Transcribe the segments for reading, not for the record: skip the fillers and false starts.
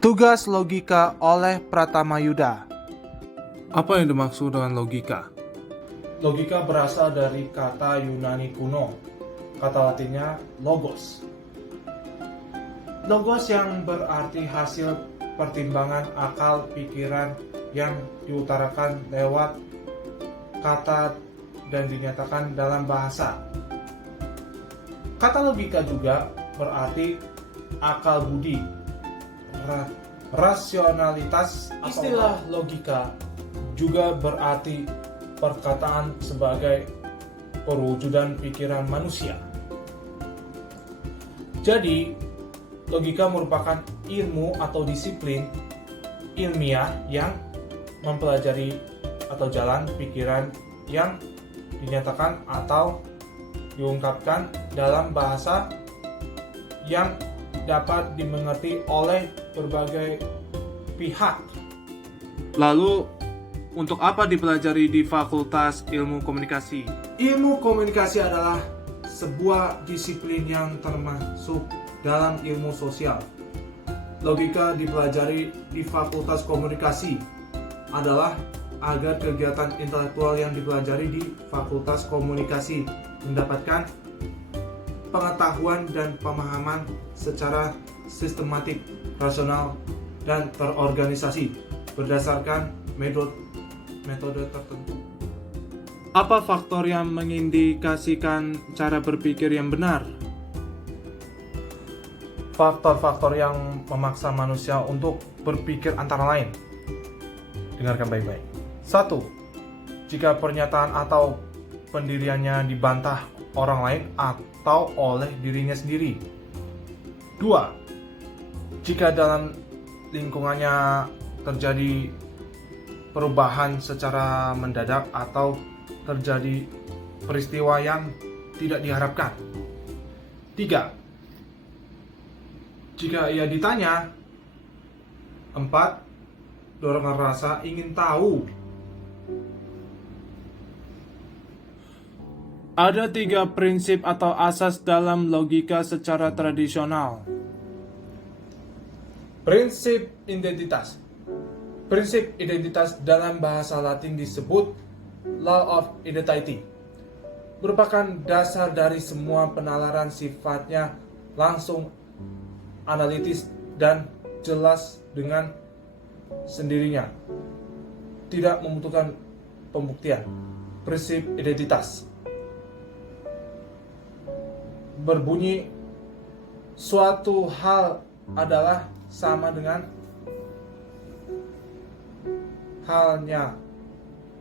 Tugas logika oleh Pratamayuda. Apa yang dimaksud dengan logika? Logika berasal dari kata Yunani kuno, kata latinnya logos. Logos yang berarti hasil pertimbangan akal pikiran yang diutarakan lewat kata dan dinyatakan dalam bahasa. Kata logika juga berarti akal budi, rasionalitas. Istilah logika juga berarti perkataan sebagai perwujudan pikiran manusia. Jadi, logika merupakan ilmu atau disiplin ilmiah yang mempelajari atau jalan pikiran yang dinyatakan atau diungkapkan dalam bahasa yang dapat dimengerti oleh berbagai pihak. Lalu, untuk apa dipelajari di Fakultas Ilmu Komunikasi? Ilmu komunikasi adalah sebuah disiplin yang termasuk dalam ilmu sosial. Logika dipelajari di Fakultas Komunikasi adalah agar kegiatan intelektual yang dipelajari di Fakultas Komunikasi mendapatkan pengetahuan dan pemahaman secara sistematik, rasional, dan terorganisasi berdasarkan metode tertentu. Apa faktor yang mengindikasikan cara berpikir yang benar? Faktor-faktor yang memaksa manusia untuk berpikir antara lain. Dengarkan baik-baik. 1. Jika pernyataan atau pendiriannya dibantah orang lain atau oleh dirinya sendiri. 2. Jika dalam lingkungannya terjadi perubahan secara mendadak atau terjadi peristiwa yang tidak diharapkan. 3. Jika ia ditanya. 4. Dorongan rasa ingin tahu. Ada 3 prinsip atau asas dalam logika secara tradisional. Prinsip identitas. Prinsip identitas dalam bahasa Latin disebut law of identity. Merupakan dasar dari semua penalaran, sifatnya langsung, analitis, dan jelas dengan sendirinya. Tidak membutuhkan pembuktian. Prinsip identitas berbunyi suatu hal adalah sama dengan halnya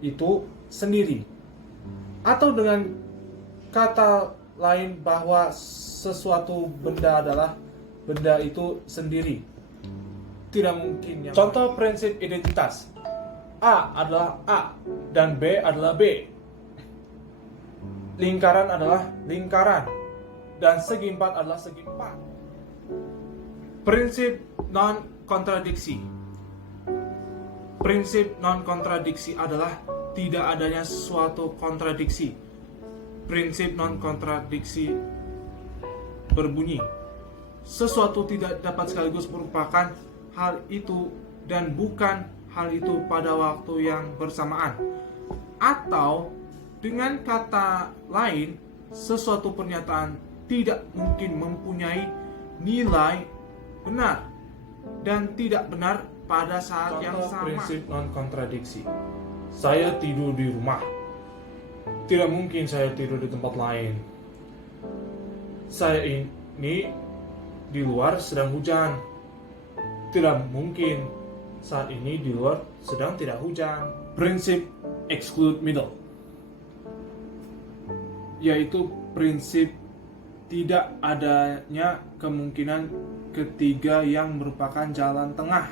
itu sendiri, atau dengan kata lain bahwa sesuatu benda adalah benda itu sendiri. Tidak mungkin yang contoh prinsip identitas. A adalah A dan B adalah B. Lingkaran adalah lingkaran dan segi empat adalah segi empat. Prinsip non-kontradiksi. Prinsip non-kontradiksi adalah tidak adanya suatu kontradiksi. Prinsip non-kontradiksi berbunyi sesuatu tidak dapat sekaligus merupakan hal itu dan bukan hal itu pada waktu yang bersamaan. Atau dengan kata lain, sesuatu pernyataan tidak mungkin mempunyai nilai benar dan tidak benar pada saat yang sama. Prinsip non-kontradiksi. Saya tidur di rumah. Tidak mungkin saya tidur di tempat lain. Saya ini di luar sedang hujan. Tidak mungkin saat ini di luar sedang tidak hujan. Prinsip exclude middle, yaitu prinsip tidak adanya kemungkinan ketiga yang merupakan jalan tengah.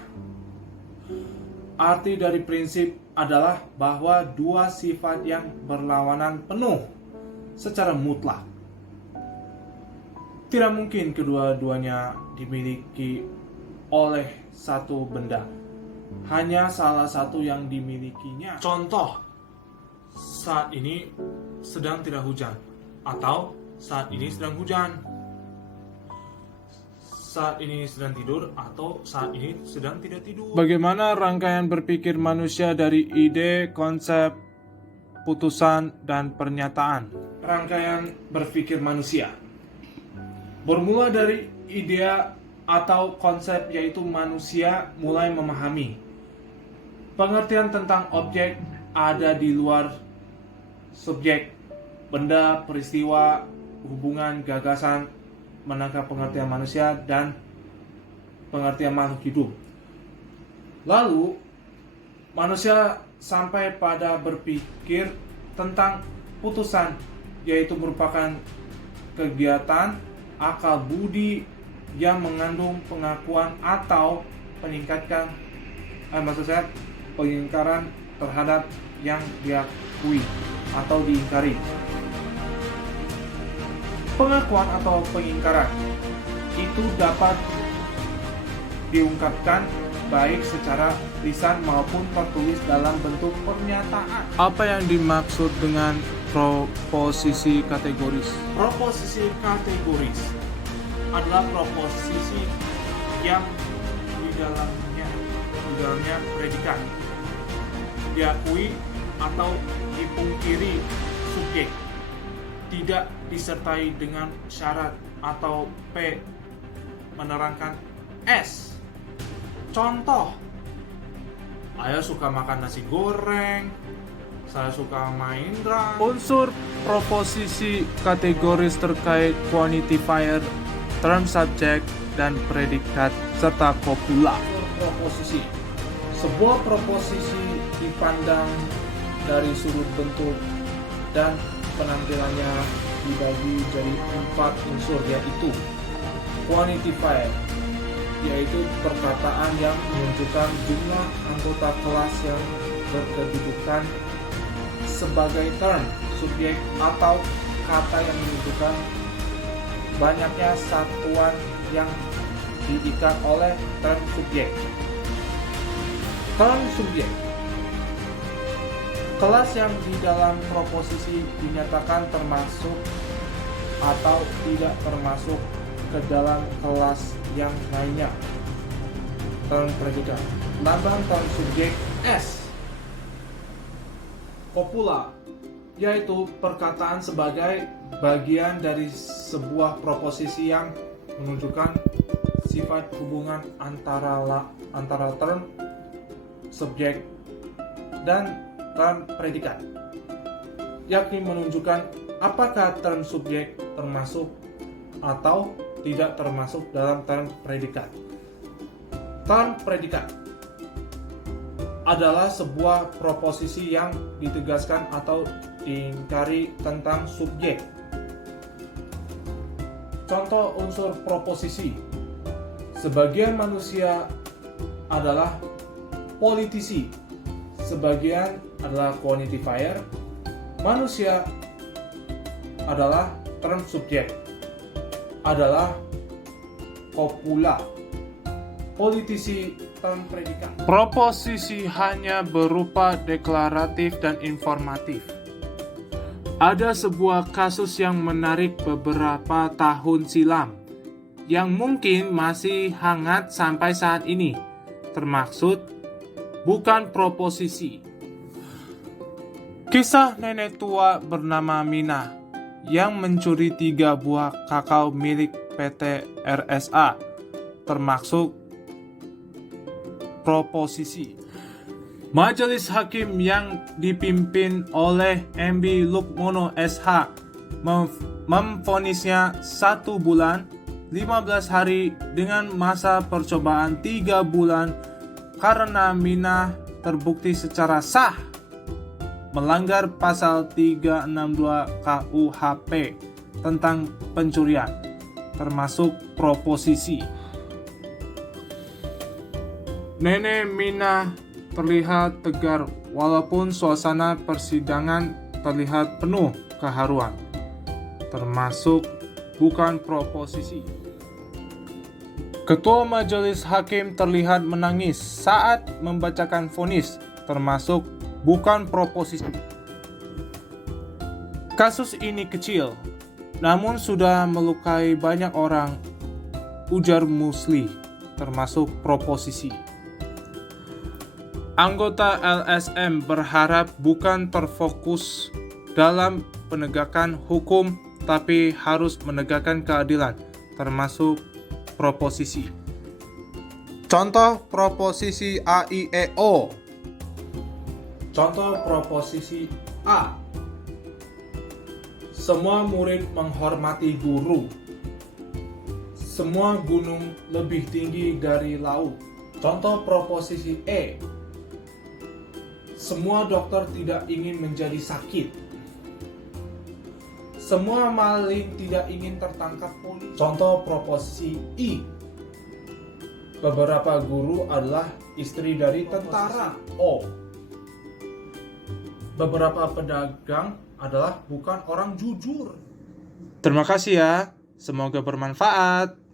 Arti dari prinsip adalah bahwa dua sifat yang berlawanan penuh secara mutlak. Tidak mungkin kedua-duanya dimiliki oleh satu benda. Hanya salah satu yang dimilikinya. Contoh, saat ini sedang tidak hujan, atau saat ini sedang hujan. saat ini sedang tidur atau saat ini sedang tidak tidur. Bagaimana rangkaian berpikir manusia dari ide, konsep, putusan, dan pernyataan? Rangkaian berpikir manusia bermula dari ide atau konsep, yaitu manusia mulai memahami pengertian tentang objek ada di luar subjek, benda, peristiwa, hubungan, gagasan, menangkap pengertian manusia dan pengertian makhluk hidup. Lalu manusia sampai pada berpikir tentang putusan, yaitu merupakan kegiatan akal budi yang mengandung pengakuan atau pengingkaran terhadap yang diakui atau diingkari. Pengakuan atau pengingkaran itu dapat diungkapkan baik secara lisan maupun tertulis dalam bentuk pernyataan. Apa yang dimaksud dengan proposisi kategoris? Proposisi kategoris adalah proposisi yang di dalamnya predikat diakui atau dipungkiri subjek, tidak disertai dengan syarat, atau P menerangkan S. Contoh, saya suka makan nasi goreng, saya suka main drum. Unsur proposisi kategoris terkait quantifier, term subject, dan predikat, serta kopula. Proposisi. Sebuah proposisi dipandang dari sudut bentuk dan penampilannya dibagi jadi 4 unsur, yaitu quantifier, yaitu perkataan yang menunjukkan jumlah anggota kelas yang berkedudukan sebagai term subjek, atau kata yang menunjukkan banyaknya satuan yang diikat oleh term subjek. Term subjek, kelas yang di dalam proposisi dinyatakan termasuk atau tidak termasuk ke dalam kelas yang lainnya. Term predikat, lambang term subjek S. Kopula, yaitu perkataan sebagai bagian dari sebuah proposisi yang menunjukkan sifat hubungan antara term subjek dan term predikat, yakni menunjukkan apakah term subjek termasuk atau tidak termasuk dalam term predikat. Term predikat adalah sebuah proposisi yang ditegaskan atau diingkari tentang subjek. Contoh unsur proposisi: sebagian manusia adalah politisi, sebagian adalah quantifier, manusia adalah term subjek, adalah kopula, politisi term predikat. Proposisi hanya berupa deklaratif dan informatif. Ada sebuah kasus yang menarik beberapa tahun silam, yang mungkin masih hangat sampai saat ini, termaksud bukan proposisi. Kisah nenek tua bernama Mina yang mencuri 3 buah kakao milik PT RSA, termasuk proposisi. Majelis Hakim yang dipimpin oleh MB Lukmono SH memvonisnya 1 bulan 15 hari dengan masa percobaan 3 bulan karena Mina terbukti secara sah melanggar pasal 362 KUHP tentang pencurian, termasuk proposisi. Nenek Mina terlihat tegar walaupun suasana persidangan terlihat penuh keharuan, termasuk bukan proposisi. Ketua Majelis Hakim terlihat menangis saat membacakan vonis, termasuk bukan proposisi. Kasus ini kecil, namun sudah melukai banyak orang ujar Musli, termasuk proposisi. Anggota LSM berharap bukan terfokus dalam penegakan hukum, tapi harus menegakkan keadilan, termasuk proposisi. Contoh proposisi AIEO. Contoh proposisi A. Semua murid menghormati guru. Semua gunung lebih tinggi dari laut. Contoh proposisi E. Semua dokter tidak ingin menjadi sakit. Semua maling tidak ingin tertangkap polisi. Contoh proposisi I. Beberapa guru adalah istri dari tentara. O. Beberapa pedagang adalah bukan orang jujur. Terima kasih ya, semoga bermanfaat.